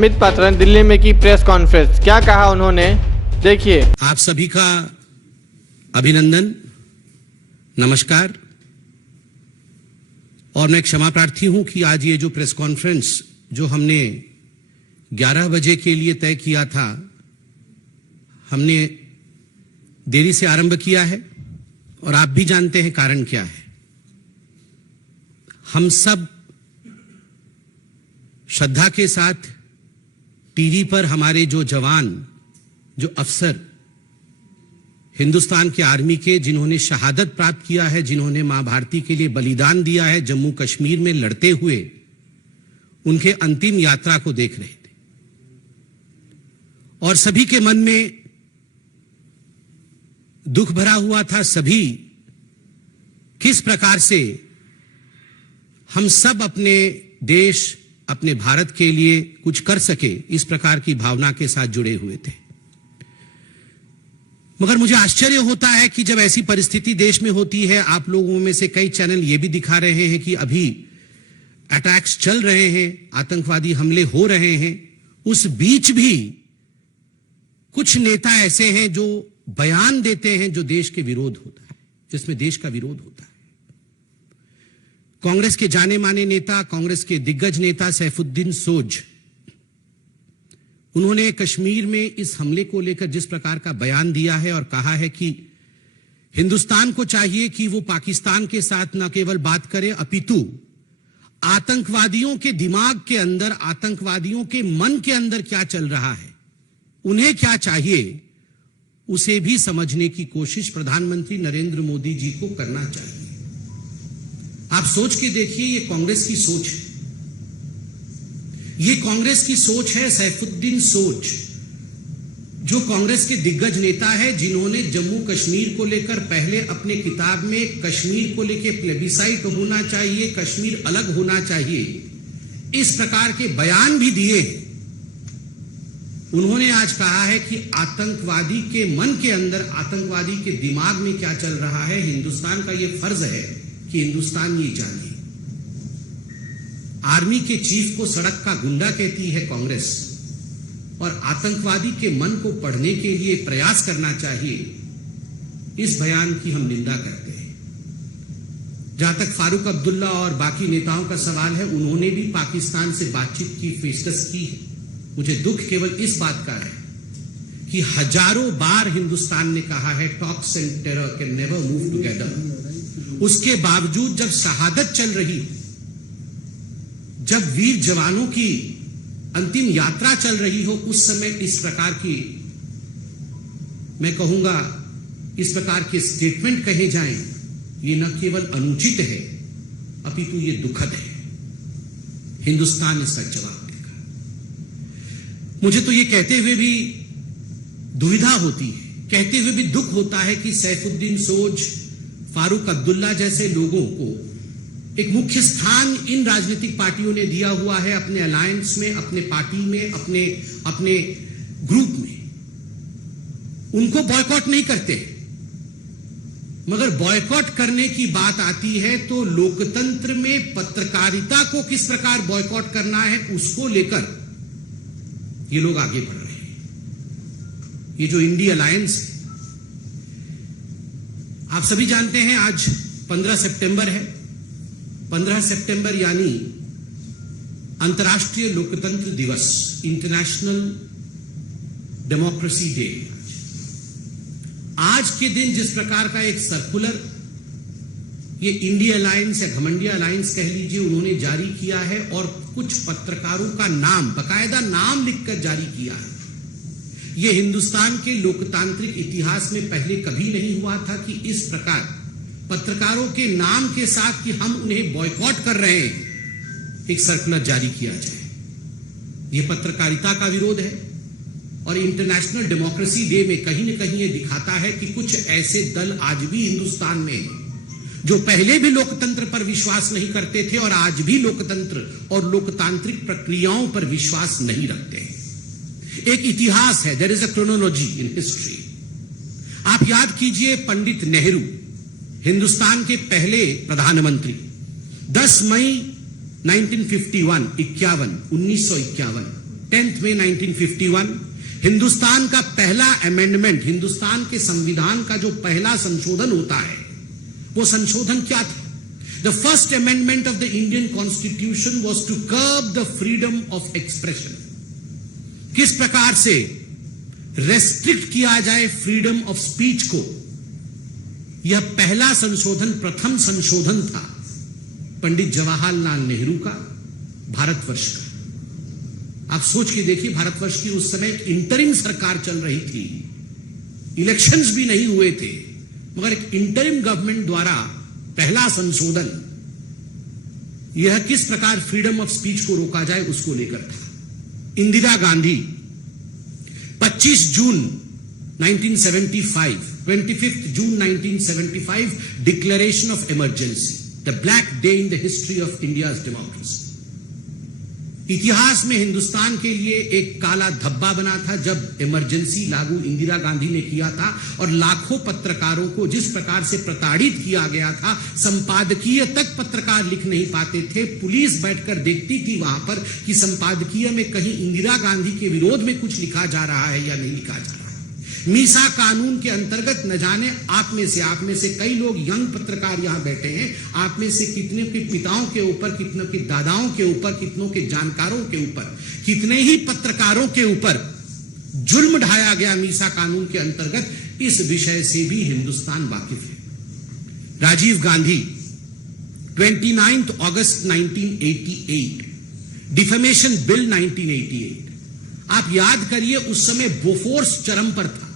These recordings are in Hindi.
अमित पात्रा ने दिल्ली में की प्रेस कॉन्फ्रेंस, क्या कहा उन्होंने, देखिए। आप सभी का अभिनंदन, नमस्कार। और मैं क्षमा प्रार्थी हूं कि आज ये जो प्रेस कॉन्फ्रेंस जो हमने 11 बजे के लिए तय किया था, हमने देरी से आरंभ किया है और आप भी जानते हैं कारण क्या है। हम सब श्रद्धा के साथ टीवी पर हमारे जो जवान, जो अफसर हिंदुस्तान के आर्मी के, जिन्होंने शहादत प्राप्त किया है, जिन्होंने मां भारती के लिए बलिदान दिया है जम्मू कश्मीर में लड़ते हुए, उनके अंतिम यात्रा को देख रहे थे। और सभी के मन में दुख भरा हुआ था। सभी किस प्रकार से हम सब अपने देश, अपने भारत के लिए कुछ कर सके, इस प्रकार की भावना के साथ जुड़े हुए थे। मगर मुझे आश्चर्य होता है कि जब ऐसी परिस्थिति देश में होती है, आप लोगों में से कई चैनल ये भी दिखा रहे हैं कि अभी अटैक्स चल रहे हैं, आतंकवादी हमले हो रहे हैं, उस बीच भी कुछ नेता ऐसे हैं जो बयान देते हैं जो देश के विरोध होता है, जिसमें देश का विरोध होता है। कांग्रेस के जाने माने नेता, कांग्रेस के दिग्गज नेता सैफुद्दीन सोज, उन्होंने कश्मीर में इस हमले को लेकर जिस प्रकार का बयान दिया है और कहा है कि हिंदुस्तान को चाहिए कि वो पाकिस्तान के साथ न केवल बात करे, अपितु आतंकवादियों के दिमाग के अंदर, आतंकवादियों के मन के अंदर क्या चल रहा है, उन्हें क्या चाहिए, उसे भी समझने की कोशिश प्रधानमंत्री नरेंद्र मोदी जी को करना चाहिए। आप सोच के देखिए, ये कांग्रेस की सोच है, ये कांग्रेस की सोच है। सैफुद्दीन सोज जो कांग्रेस के दिग्गज नेता है, जिन्होंने जम्मू कश्मीर को लेकर पहले अपने किताब में कश्मीर को लेकर प्लेबिसाइट होना चाहिए, कश्मीर अलग होना चाहिए, इस प्रकार के बयान भी दिए। उन्होंने आज कहा है कि आतंकवादी के मन के अंदर, आतंकवादी के दिमाग में क्या चल रहा है, हिंदुस्तान का यह फर्ज है कि हिंदुस्तान ये जाने। आर्मी के चीफ को सड़क का गुंडा कहती है कांग्रेस, और आतंकवादी के मन को पढ़ने के लिए प्रयास करना चाहिए, इस बयान की हम निंदा करते हैं। जहां तक फारूक अब्दुल्ला और बाकी नेताओं का सवाल है, उन्होंने भी पाकिस्तान से बातचीत की पेशकश की है। मुझे दुख केवल इस बात का है कि हजारों बार हिंदुस्तान ने कहा है talks and terror can never move together. उसके बावजूद जब शहादत चल रही, जब वीर जवानों की अंतिम यात्रा चल रही हो, उस समय इस प्रकार की, मैं कहूंगा, इस प्रकार के स्टेटमेंट कहे जाएं, ये न केवल अनुचित है, अपितु ये दुखद है। हिंदुस्तान इसका जवाब देगा। मुझे तो ये कहते हुए भी दुविधा होती है, कहते हुए भी दुख होता है कि सैफुद्दीन सोज, फारूक अब्दुल्ला जैसे लोगों को एक मुख्य स्थान इन राजनीतिक पार्टियों ने दिया हुआ है, अपने अलायंस में, अपने पार्टी में, अपने ग्रुप में। उनको बॉयकॉट नहीं करते, मगर बॉयकॉट करने की बात आती है तो लोकतंत्र में पत्रकारिता को किस प्रकार बॉयकॉट करना है, उसको लेकर ये लोग आगे बढ़ रहे हैं। ये जो इंडी अलायंस है, आप सभी जानते हैं आज 15 सितंबर है। 15 सितंबर यानी अंतर्राष्ट्रीय लोकतंत्र दिवस, इंटरनेशनल डेमोक्रेसी डे। आज के दिन जिस प्रकार का एक सर्कुलर ये इंडिया अलायंस या घमंडिया अलायंस कह लीजिए, उन्होंने जारी किया है और कुछ पत्रकारों का नाम, बकायदा नाम लिखकर जारी किया है। यह हिंदुस्तान के लोकतांत्रिक इतिहास में पहले कभी नहीं हुआ था कि इस प्रकार पत्रकारों के नाम के साथ कि हम उन्हें बॉयकॉट कर रहे हैं, एक सर्कुलर जारी किया जाए। यह पत्रकारिता का विरोध है और इंटरनेशनल डेमोक्रेसी डे में कहीं न कहीं यह दिखाता है कि कुछ ऐसे दल आज भी हिंदुस्तान में हैं जो पहले भी लोकतंत्र पर विश्वास नहीं करते थे और आज भी लोकतंत्र और लोकतांत्रिक प्रक्रियाओं पर विश्वास नहीं रखते हैं। एक इतिहास है, there is a chronology in history. आप याद कीजिए, पंडित नेहरू हिंदुस्तान के पहले प्रधानमंत्री, 10 मई 1951, 1951 10 मई 1951 हिंदुस्तान का पहला अमेंडमेंट, हिंदुस्तान के संविधान का जो पहला संशोधन होता है, वो संशोधन क्या था? The first amendment of the Indian constitution was to curb the freedom of expression. किस प्रकार से रेस्ट्रिक्ट किया जाए फ्रीडम ऑफ स्पीच को, यह पहला संशोधन, प्रथम संशोधन था पंडित जवाहरलाल नेहरू का, भारतवर्ष का। आप सोच के देखिए, भारतवर्ष की उस समय एक इंटरिम सरकार चल रही थी, इलेक्शंस भी नहीं हुए थे, मगर एक इंटरिम गवर्नमेंट द्वारा पहला संशोधन, यह किस प्रकार फ्रीडम ऑफ स्पीच को रोका जाए उसको लेकर था। इंदिरा गांधी 25 जून 1975, 25 जून 1975 declaration of emergency, the black day in the history of India's democracy. इतिहास में हिंदुस्तान के लिए एक काला धब्बा बना था जब इमरजेंसी लागू इंदिरा गांधी ने किया था, और लाखों पत्रकारों को जिस प्रकार से प्रताड़ित किया गया था, संपादकीय तक पत्रकार लिख नहीं पाते थे। पुलिस बैठकर देखती थी वहां पर कि संपादकीय में कहीं इंदिरा गांधी के विरोध में कुछ लिखा जा रहा है या नहीं लिखा जा रहा है। मीसा कानून के अंतर्गत न जाने आप में से कई लोग यंग पत्रकार यहां बैठे हैं, आप में से कितने के पिताओं के ऊपर, कितनों के दादाओं के ऊपर, कितनों के जानकारों के ऊपर, कितने ही पत्रकारों के ऊपर जुल्म ढाया गया मीसा कानून के अंतर्गत। इस विषय से भी हिंदुस्तान वाकिफ है। राजीव गांधी 29 अगस्त 1988, डिफेमेशन बिल 1988, आप याद करिए उस समय बोफोर्स चरम पर था।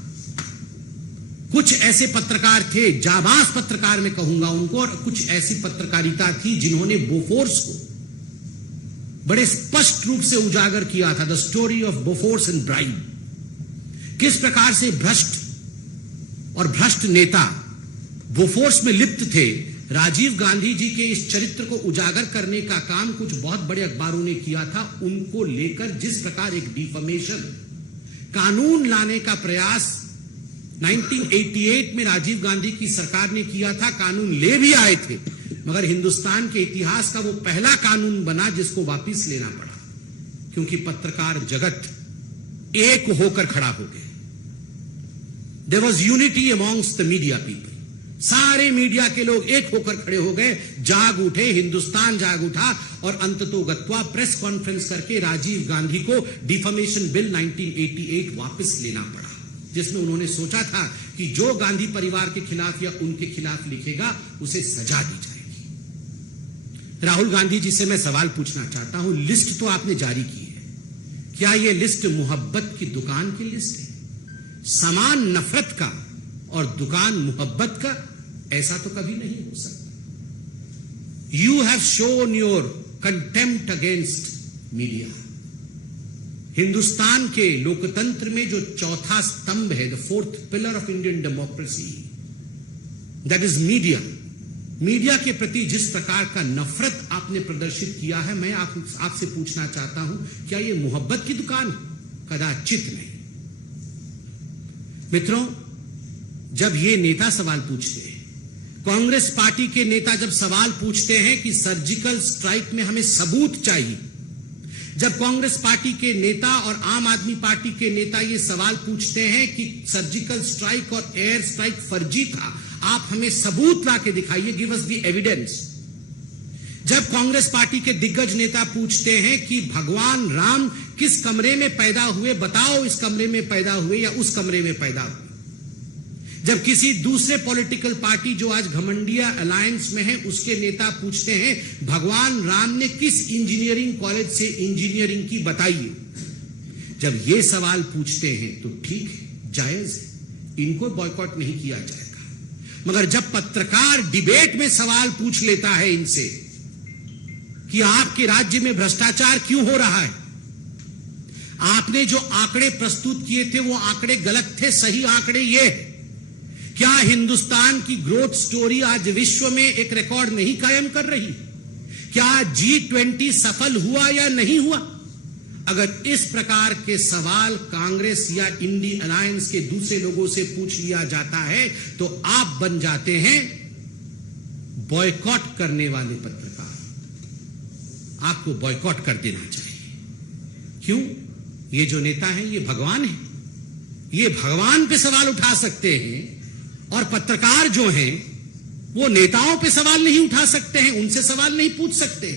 कुछ ऐसे पत्रकार थे, जाबाज पत्रकार मैं कहूंगा उनको, और कुछ ऐसी पत्रकारिता थी जिन्होंने बोफोर्स को बड़े स्पष्ट रूप से उजागर किया था। The story of Bofors and bride, किस प्रकार से भ्रष्ट और भ्रष्ट नेता बोफोर्स में लिप्त थे। राजीव गांधी जी के इस चरित्र को उजागर करने का काम कुछ बहुत बड़े अखबारों ने किया था। उनको लेकर जिस प्रकार एक डिफेमेशन कानून लाने का प्रयास 1988 में राजीव गांधी की सरकार ने किया था, कानून ले भी आए थे, मगर हिंदुस्तान के इतिहास का वो पहला कानून बना जिसको वापस लेना पड़ा, क्योंकि पत्रकार जगत एक होकर खड़ा हो गए। There was unity amongst the media people, सारे मीडिया के लोग एक होकर खड़े हो गए, जाग उठे, हिंदुस्तान जाग उठा, और अंततोगत्वा प्रेस कॉन्फ्रेंस करके राजीव गांधी को डिफेमेशन बिल 1988 वापस लेना पड़ा, जिसमें उन्होंने सोचा था कि जो गांधी परिवार के खिलाफ या उनके खिलाफ लिखेगा उसे सजा दी जाएगी। राहुल गांधी जी से मैं सवाल पूछना चाहता हूं, लिस्ट तो आपने जारी की है, क्या यह लिस्ट मोहब्बत की दुकान की लिस्ट है? समान नफरत का और दुकान मोहब्बत का, ऐसा तो कभी नहीं हो सकता। You have shown your contempt against media. Hindustan के लोकतंत्र में जो चौथा स्तंभ है, the fourth pillar of Indian democracy, that is media. Media के प्रति जिस प्रकार का नफरत आपने प्रदर्शित किया है, मैं आपसे पूछना चाहता हूं, क्या यह मोहब्बत की दुकान? कदाचित नहीं। मित्रों, जब ये नेता सवाल पूछते हैं, कांग्रेस पार्टी के नेता जब सवाल पूछते हैं कि सर्जिकल स्ट्राइक में हमें सबूत चाहिए, जब कांग्रेस पार्टी के नेता और आम आदमी पार्टी के नेता ये सवाल पूछते हैं कि सर्जिकल स्ट्राइक और एयर स्ट्राइक फर्जी था, आप हमें सबूत ला के दिखाइए, गिव अस द एविडेंस। जब कांग्रेस पार्टी के दिग्गज नेता पूछते हैं कि भगवान राम किस कमरे में पैदा हुए, बताओ इस कमरे में पैदा हुए या उस कमरे में पैदा हुए। जब किसी दूसरे पॉलिटिकल पार्टी जो आज घमंडिया अलायंस में है, उसके नेता पूछते हैं भगवान राम ने किस इंजीनियरिंग कॉलेज से इंजीनियरिंग की, बताइए। जब ये सवाल पूछते हैं तो ठीक है, जायज है, इनको बॉयकॉट नहीं किया जाएगा। मगर जब पत्रकार डिबेट में सवाल पूछ लेता है इनसे कि आपके राज्य में भ्रष्टाचार क्यों हो रहा है, आपने जो आंकड़े प्रस्तुत किए थे वो आंकड़े गलत थे, सही आंकड़े ये, क्या हिंदुस्तान की ग्रोथ स्टोरी आज विश्व में एक रिकॉर्ड नहीं कायम कर रही? क्या G20 सफल हुआ या नहीं हुआ? अगर इस प्रकार के सवाल कांग्रेस या इंडी अलायंस के दूसरे लोगों से पूछ लिया जाता है तो आप बन जाते हैं बॉयकॉट करने वाले पत्रकार। आपको बॉयकॉट कर देना चाहिए। क्यों? ये जो नेता हैं ये भगवान हैं, ये भगवान पे सवाल उठा सकते हैं, और पत्रकार जो हैं वो नेताओं पे सवाल नहीं उठा सकते हैं, उनसे सवाल नहीं पूछ सकते।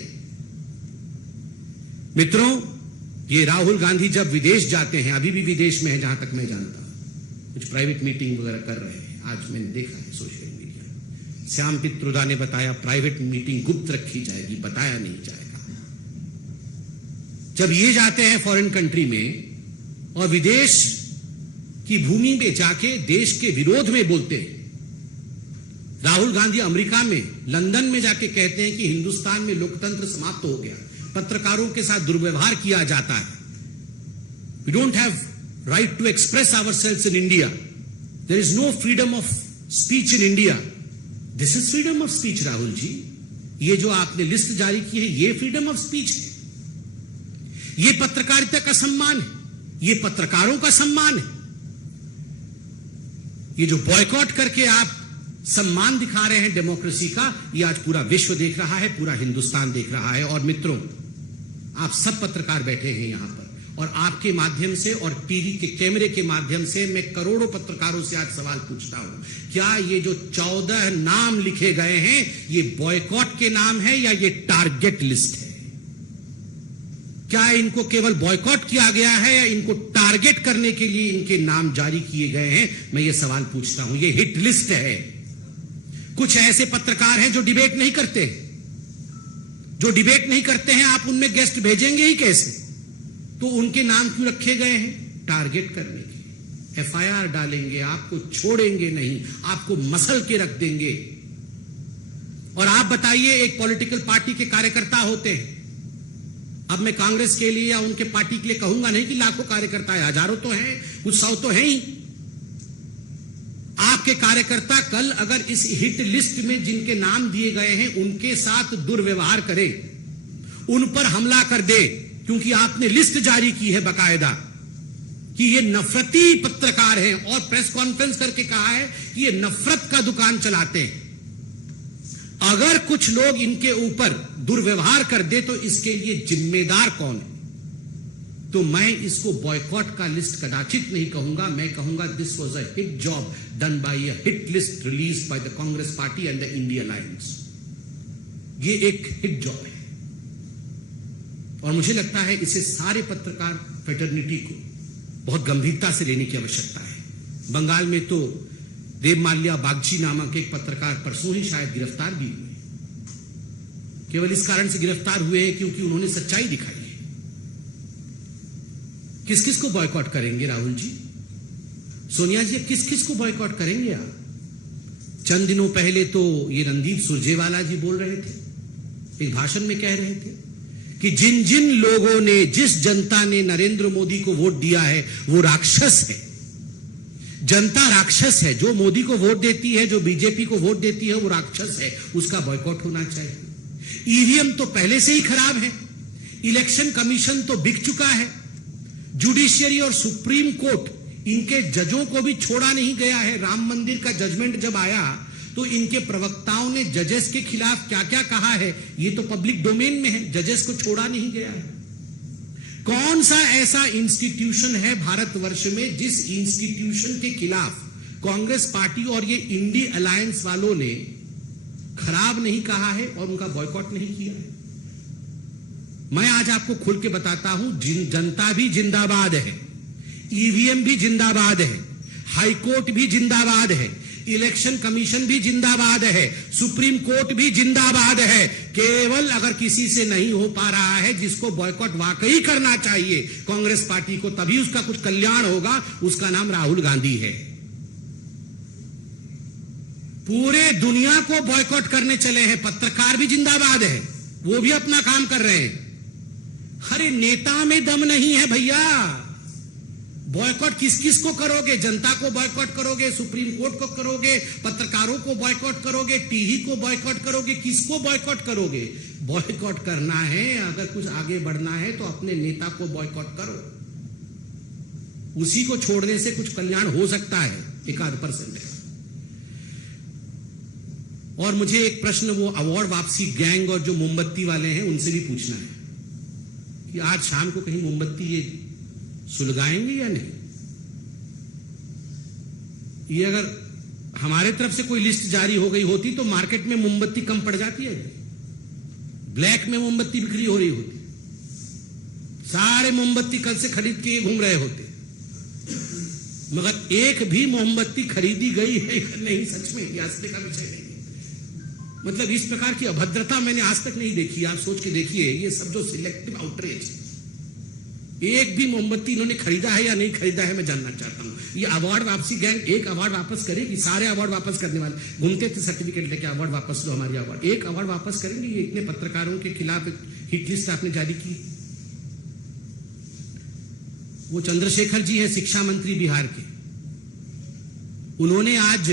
मित्रों, ये राहुल गांधी जब विदेश जाते हैं, अभी भी विदेश में है जहां तक मैं जानता हूं, कुछ प्राइवेट मीटिंग वगैरह कर रहे हैं, आज मैंने देखा है सोशल मीडिया। श्याम पित्रोदा ने बताया प्राइवेट मीटिंग गुप्त रखी जाएगी, बताया नहीं जाएगा। जब ये जाते हैं फॉरेन कंट्री में और विदेश की भूमि में जाके देश के विरोध में बोलते हैं, राहुल गांधी अमेरिका में लंदन में जाके कहते हैं कि हिंदुस्तान में लोकतंत्र समाप्त हो गया, पत्रकारों के साथ दुर्व्यवहार किया जाता है, we don't have right to express ourselves in India, there is no freedom of speech in India. This is freedom of speech Rahul ji, ये जो आपने लिस्ट जारी की है ये फ्रीडम ऑफ स्पीच है, ये पत्रकारिता का सम्मान है, ये पत्रकारों का सम्मान है। ये जो बॉयकॉट करके आप सम्मान दिखा रहे हैं डेमोक्रेसी का, ये आज पूरा विश्व देख रहा है, पूरा हिंदुस्तान देख रहा है। और मित्रों, आप सब पत्रकार बैठे हैं यहां पर, और आपके माध्यम से और टीवी के कैमरे के माध्यम से मैं करोड़ों पत्रकारों से आज सवाल पूछता हूं, क्या ये जो 14 नाम लिखे गए हैं ये बॉयकॉट के नाम है या ये टारगेट लिस्ट है? क्या इनको केवल बॉयकॉट किया गया है या इनको टारगेट करने के लिए इनके नाम जारी किए गए हैं? मैं ये सवाल पूछता हूं। ये हिट लिस्ट है। कुछ ऐसे पत्रकार हैं जो डिबेट नहीं करते, जो डिबेट नहीं करते हैं, आप उनमें गेस्ट भेजेंगे ही कैसे? तो उनके नाम क्यों रखे गए हैं? टारगेट करने के। एफआईआर डालेंगे, आपको छोड़ेंगे नहीं, आपको मसल के रख देंगे। और आप बताइए, एक पॉलिटिकल पार्टी के कार्यकर्ता होते हैं, अब मैं कांग्रेस के लिए या उनके पार्टी के लिए कहूंगा नहीं कि लाखों कार्यकर्ता है, हजारों तो हैं, कुछ सौ तो हैं ही। आपके कार्यकर्ता कल अगर इस हिट लिस्ट में जिनके नाम दिए गए हैं उनके साथ दुर्व्यवहार करे, उन पर हमला कर दे, क्योंकि आपने लिस्ट जारी की है बकायदा कि ये नफरती पत्रकार हैं, और प्रेस कॉन्फ्रेंस करके कहा है कि ये नफरत का दुकान चलाते हैं। अगर कुछ लोग इनके ऊपर दुर्व्यवहार कर दे तो इसके लिए जिम्मेदार कौन है? तो मैं इसको बॉयकॉट का लिस्ट कदाचित नहीं कहूंगा, मैं कहूंगा this was a hit job done by a hit list released by the Congress party and the India alliance. ये एक हिट जॉब है, और मुझे लगता है इसे सारे पत्रकार फ्रेटर्निटी को बहुत गंभीरता से लेने की आवश्यकता है। बंगाल में तो देवमाल्या बागची नामक एक पत्रकार परसों ही शायद गिरफ्तार भी हुए, केवल इस कारण से गिरफ्तार हुए हैं क्योंकि उन्होंने सच्चाई दिखाई है। किस किस को बॉयकॉट करेंगे राहुल जी? सोनिया जी, किस किस को बॉयकॉट करेंगे आप? चंद दिनों पहले तो ये रणदीप सुरजेवाला जी बोल रहे थे, एक भाषण में कह रहे थे कि जिन जिन लोगों ने, जिस जनता ने नरेंद्र मोदी को वोट दिया है वो राक्षस है। जनता राक्षस है, जो मोदी को वोट देती है, जो बीजेपी को वोट देती है वो राक्षस है, उसका बॉयकॉट होना चाहिए। ईवीएम तो पहले से ही खराब है, इलेक्शन कमीशन तो बिक चुका है, जुडिशियरी और सुप्रीम कोर्ट, इनके जजों को भी छोड़ा नहीं गया है। राम मंदिर का जजमेंट जब आया तो इनके प्रवक्ताओं ने जजेस के खिलाफ क्या क्या कहा है, ये तो पब्लिक डोमेन में है, जजेस को छोड़ा नहीं गया है। कौन सा ऐसा इंस्टीट्यूशन है भारतवर्ष में जिस इंस्टीट्यूशन के खिलाफ कांग्रेस पार्टी और ये इंडी अलायंस वालों ने खराब नहीं कहा है और उनका बॉयकॉट नहीं किया है? मैं आज आपको खुल के बताता हूं, जनता भी जिंदाबाद है, ईवीएम भी जिंदाबाद है, हाईकोर्ट भी जिंदाबाद है, इलेक्शन कमीशन भी जिंदाबाद है, सुप्रीम कोर्ट भी जिंदाबाद है। केवल अगर किसी से नहीं हो पा रहा है, जिसको बॉयकॉट वाकई करना चाहिए कांग्रेस पार्टी को, तभी उसका कुछ कल्याण होगा, उसका नाम राहुल गांधी है। पूरे दुनिया को बॉयकॉट करने चले हैं, पत्रकार भी जिंदाबाद है, वो भी अपना काम कर रहे हैं। अरे नेता में दम नहीं है भैया, बॉयकॉट किस किस को करोगे? जनता को बॉयकॉट करोगे, सुप्रीम कोर्ट को करोगे, पत्रकारों को बॉयकॉट करोगे, टीवी को बॉयकॉट करोगे, किसको बॉयकॉट करोगे? बॉयकॉट करना है, अगर कुछ आगे बढ़ना है तो अपने नेता को बॉयकॉट करो, उसी को छोड़ने से कुछ कल्याण हो सकता है, 1% है। और मुझे एक प्रश्न वो अवार्ड वापसी गैंग और जो मोमबत्ती वाले हैं उनसे भी पूछना है कि आज शाम को कहीं मोमबत्ती ये सुलगाएंगे या नहीं? ये अगर हमारे तरफ से कोई लिस्ट जारी हो गई होती तो मार्केट में मोमबत्ती कम पड़ जाती है, ब्लैक में मोमबत्ती बिक्री हो रही होती, सारे मोमबत्ती कल से खरीद के घूम रहे होते, मगर एक भी मोमबत्ती खरीदी गई है या नहीं, सच में हंसने का विषय नहीं है। मतलब इस प्रकार की अभद्रता मैंने आज तक नहीं देखी। आप सोच के देखिए, ये सब जो सिलेक्टिव आउटरीच, एक भी मोमबत्ती इन्होंने खरीदा है या नहीं खरीदा है, मैं जानना चाहता हूं। ये अवार्ड वापसी गैंग एक अवार्ड वापस करेगी, सारे अवार्ड वापस करने वाले घूमते थे सर्टिफिकेट लेके, अवार्ड वापस लो, हमारी अवार्ड, एक अवार्ड वापस करेंगे? ये इतने पत्रकारों के खिलाफ हिट लिस्ट आपने जारी की। वो चंद्रशेखर जी है शिक्षा मंत्री बिहार के, उन्होंने आज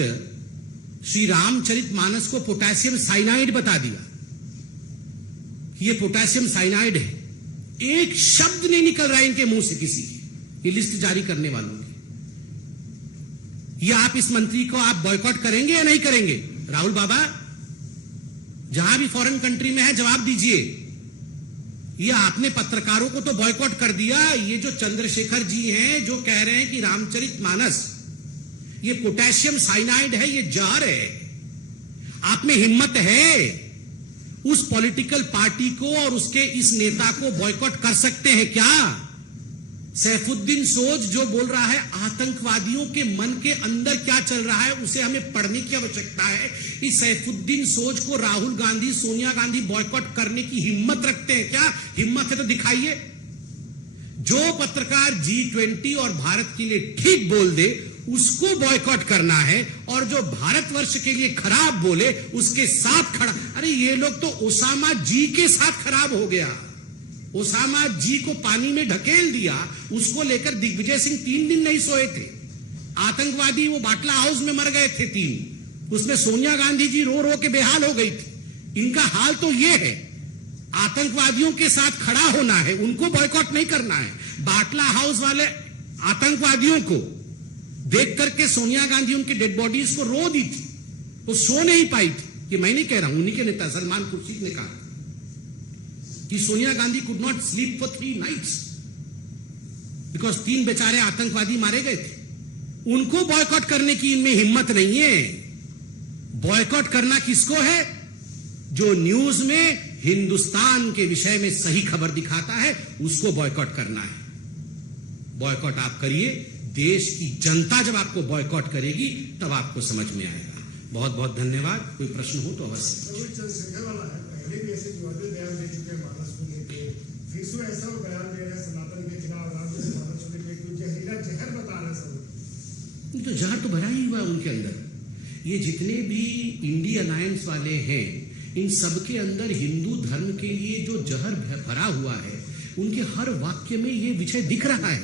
श्री रामचरितमानस को पोटेशियम साइनाइड बता दिया कि ये पोटेशियम साइनाइड है। एक शब्द नहीं निकल रहा है इनके मुंह से किसी की, ये लिस्ट जारी करने वालों की। ये आप इस मंत्री को आप बॉयकॉट करेंगे या नहीं करेंगे? राहुल बाबा, जहां भी फॉरेन कंट्री में है जवाब दीजिए। ये आपने पत्रकारों को तो बॉयकॉट कर दिया, ये जो चंद्रशेखर जी हैं जो कह रहे हैं कि रामचरितमानस ये पोटेशियम साइनाइड है, ये जहर है, आप में हिम्मत है उस पॉलिटिकल पार्टी को और उसके इस नेता को बॉयकॉट कर सकते हैं क्या? सैफुद्दीन सोज जो बोल रहा है, आतंकवादियों के मन के अंदर क्या चल रहा है उसे हमें पढ़ने की आवश्यकता है। इस सैफुद्दीन सोज को राहुल गांधी, सोनिया गांधी बॉयकॉट करने की हिम्मत रखते हैं क्या? हिम्मत है तो दिखाइए। जो पत्रकार G20 और भारत के लिए ठीक बोल दे उसको बॉयकॉट करना है, और जो भारतवर्ष के लिए खराब बोले उसके साथ खड़ा। अरे ये लोग तो ओसामा जी के साथ खराब हो गया, ओसामा जी को पानी में ढकेल दिया, उसको लेकर दिग्विजय सिंह 3 दिन नहीं सोए थे। आतंकवादी वो बाटला हाउस में मर गए थे 3, उसमें सोनिया गांधी जी रो रो के बेहाल हो गई थी। इनका हाल तो ये है, आतंकवादियों के साथ खड़ा होना है, उनको बॉयकॉट नहीं करना है। बाटला हाउस वाले आतंकवादियों को देख करके सोनिया गांधी उनकी डेड बॉडीज को रो दी थी, तो सो नहीं पाई थी। कि मैं नहीं कह रहा हूं, उन्हीं के नेता सलमान खुर्शीद ने कहा कि Sonia Gandhi could not sleep for 3 nights because 3 बेचारे आतंकवादी मारे गए थे। उनको बॉयकॉट करने की इनमें हिम्मत नहीं है। बॉयकॉट करना किसको है? जो न्यूज में हिंदुस्तान के विषय में सही खबर दिखाता है, उसको बॉयकॉट करना है। बॉयकॉट आप करिए, देश की जनता जब आपको बॉयकॉट करेगी तब आपको समझ में आएगा। बहुत बहुत धन्यवाद। कोई प्रश्न हो तो अवश्य। पहले भी ऐसे बयान दे चुके हैं मानस को लेके, फिर से ऐसा बयान दे रहे हैं सनातन के खिलाफ, मानस को लेके जहरीला जहर बता रहे हैं सब। तो जहर तो भरा ही हुआ है उनके अंदर। ये जितने भी इंडी अलायंस वाले हैं, इन सबके अंदर हिंदू धर्म के लिए जो जहर भरा हुआ है, उनके हर वाक्य में ये विषय दिख रहा है।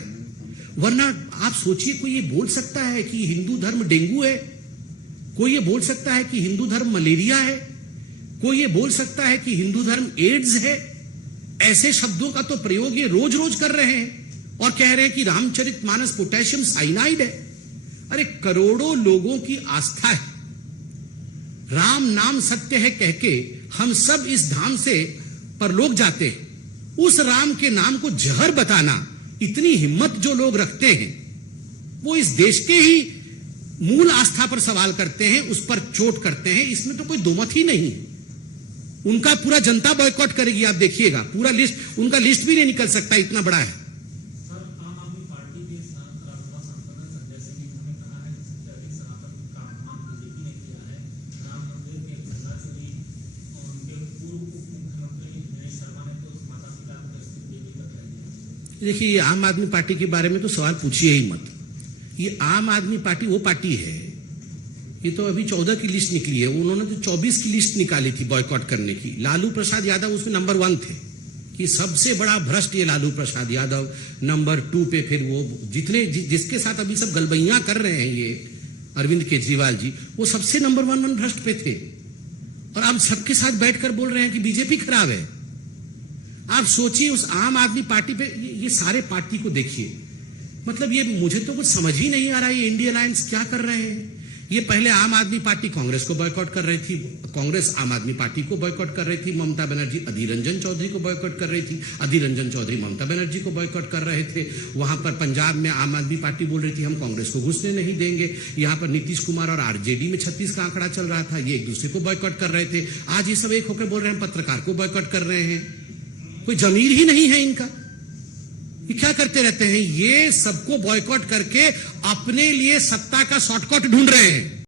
वरना आप सोचिए, कोई ये बोल सकता है कि हिंदू धर्म डेंगू है? कोई ये बोल सकता है कि हिंदू धर्म मलेरिया है? कोई ये बोल सकता है कि हिंदू धर्म एड्स है? ऐसे शब्दों का तो प्रयोग ये रोज रोज कर रहे हैं और कह रहे हैं कि रामचरितमानस पोटेशियम साइनाइड है। अरे करोड़ों लोगों की आस्था है, राम नाम सत्य है कह के हम सब इस धाम से परलोक जाते हैं। उस राम के नाम को जहर बताना, इतनी हिम्मत जो लोग रखते हैं, वो इस देश के ही मूल आस्था पर सवाल करते हैं, उस पर चोट करते हैं। इसमें तो कोई दोमत ही नहीं। उनका पूरा जनता बॉयकॉट करेगी, आप देखिएगा। पूरा लिस्ट, उनका लिस्ट भी नहीं निकल सकता, इतना बड़ा है। देखिए, ये आम आदमी पार्टी के बारे में तो सवाल पूछिए ही मत। ये आम आदमी पार्टी वो पार्टी है, ये तो अभी 14 की लिस्ट निकली है, उन्होंने तो 24 की लिस्ट निकाली थी बॉयकॉट करने की। लालू प्रसाद यादव उसमें नंबर 1 थे कि सबसे बड़ा भ्रष्ट ये लालू प्रसाद यादव। नंबर 2 पे फिर वो जितने जिसके साथ अभी सब गलबैयां कर रहे हैं ये अरविंद केजरीवाल जी, वो सबसे नंबर 1 भ्रष्ट पे थे। और अब सबके साथ बैठकर बोल रहे हैं कि बीजेपी खराब है। आप सोचिए, उस आम आदमी पार्टी पे ये सारे पार्टी को देखिए। मतलब ये मुझे तो कुछ समझ ही नहीं आ रहा है, ये इंडिया अलायंस क्या कर रहे हैं। ये पहले आम आदमी पार्टी कांग्रेस को बॉयकॉट कर रही थी, कांग्रेस आम आदमी पार्टी को बॉयकॉट कर रही थी, ममता बनर्जी अधीर रंजन चौधरी को बॉयकॉट कर रही थी, अधीर रंजन चौधरी ममता बनर्जी को बॉयकॉट कर रहे थे। वहां पर पंजाब में आम आदमी पार्टी बोल रही थी हम कांग्रेस को घुसने नहीं देंगे। यहां पर नीतीश कुमार और आरजेडी में 36 का आंकड़ा चल रहा था, ये एक दूसरे को बॉयकॉट कर रहे थे। आज ये सब एक होकर बोल रहे हैं पत्रकार को बॉयकॉट कर रहे हैं। कोई जमीर ही नहीं है इनका, ये क्या करते रहते हैं? ये सबको बॉयकॉट करके अपने लिए सत्ता का शॉर्टकट ढूंढ रहे हैं।